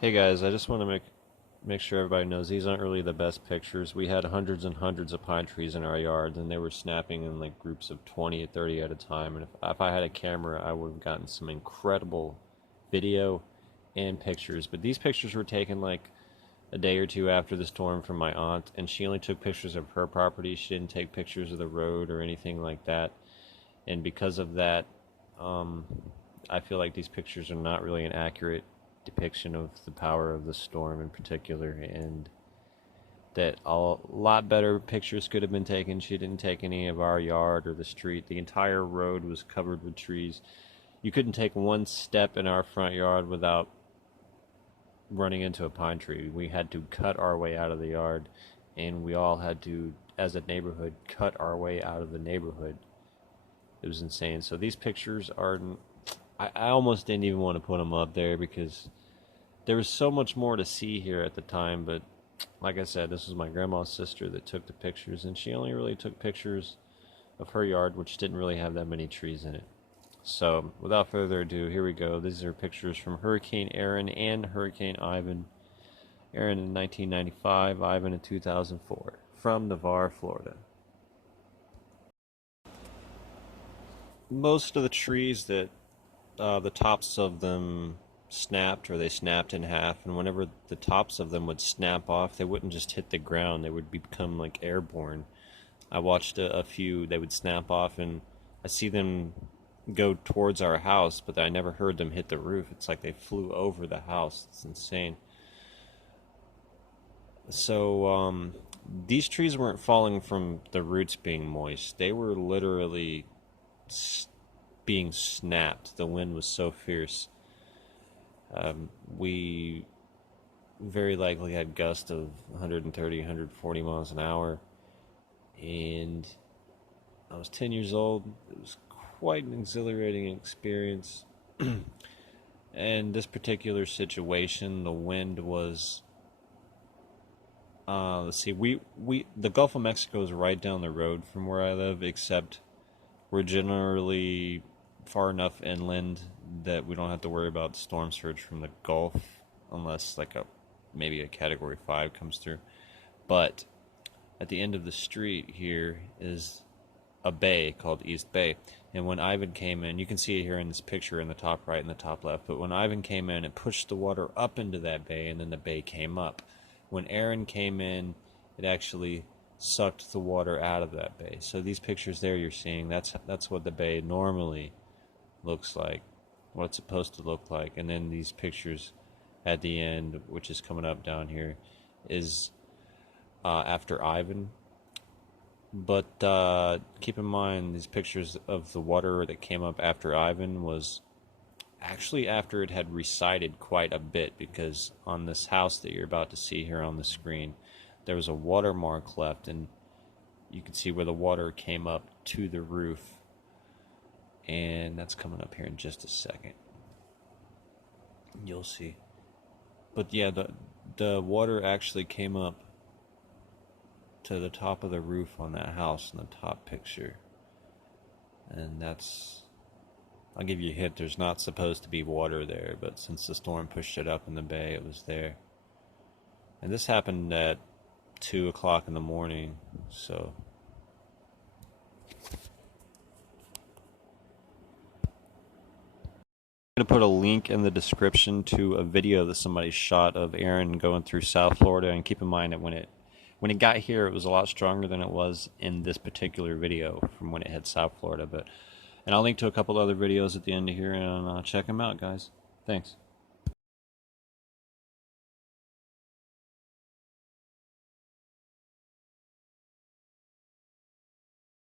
Hey guys, I just want to make sure everybody knows these aren't really the best pictures. We had hundreds and hundreds of pine trees in our yard, and they were snapping in like groups of 20 or 30 at a time. And if I had a camera, I would have gotten some incredible video and pictures. But these pictures were taken like a day or two after the storm from my aunt, and she only took pictures of her property. She didn't take pictures of the road or anything like that. And because of that, um, I feel like these pictures are not really an accurate depiction of the power of the storm in particular, and that a lot better pictures could have been taken. She didn't take any of our yard or the street. The entire road was covered with trees. You couldn't take one step in our front yard without running into a pine tree. We had to cut our way out of the yard, and we all had to, as a neighborhood, cut our way out of the neighborhood. It was insane. So these pictures are, I almost didn't even want to put them up there because there was so much more to see here at the time. But like I said, this was my grandma's sister that took the pictures, and she only really took pictures of her yard, which didn't really have that many trees in it. So without further ado, here we go. These are pictures from Hurricane Erin and Hurricane Ivan. Erin in 1995, Ivan in 2004, from Navarre, Florida. Most of the trees that the tops of them snapped, or they snapped in half, and whenever the tops of them would snap off, they wouldn't just hit the ground, they would become like airborne. I watched a few, they would snap off, and I see them go towards our house, but I never heard them hit the roof. It's like they flew over the house. It's insane. So these trees weren't falling from the roots being moist, they were literally being snapped. The wind was so fierce. We very likely had gusts of 130, 140 miles an hour, and I was 10 years old. It was quite an exhilarating experience. And this particular situation, the wind was, let's see, the Gulf of Mexico is right down the road from where I live, except we're generally far enough inland that we don't have to worry about storm surge from the Gulf unless like maybe a category 5 comes through. But at the end of the street here is a bay called East Bay. And when Ivan came in, you can see it here in this picture in the top right and the top left, but when Ivan came in, it pushed the water up into that bay, and then the bay came up. When Erin came in, it actually sucked the water out of that bay. So these pictures there you're seeing, that's what the bay normally looks like, what it's supposed to look like. And then these pictures at the end, which is coming up down here, is after Ivan. But keep in mind, these pictures of the water that came up after Ivan was actually after it had receded quite a bit, because on this house that you're about to see here on the screen, there was a watermark left, and you can see where the water came up to the roof, and that's coming up here in just a second. You'll see. But yeah, the water actually came up to the top of the roof on that house in the top picture. And that's, I'll give you a hint, there's not supposed to be water there, but since the storm pushed it up in the bay, it was there. And this happened at 2 o'clock in the morning, so I'm going to put a link in the description to a video that somebody shot of Erin going through South Florida. And keep in mind that when it got here, it was a lot stronger than it was in this particular video from when it hit South Florida. And I'll link to a couple other videos at the end of here, and check them out, guys. Thanks.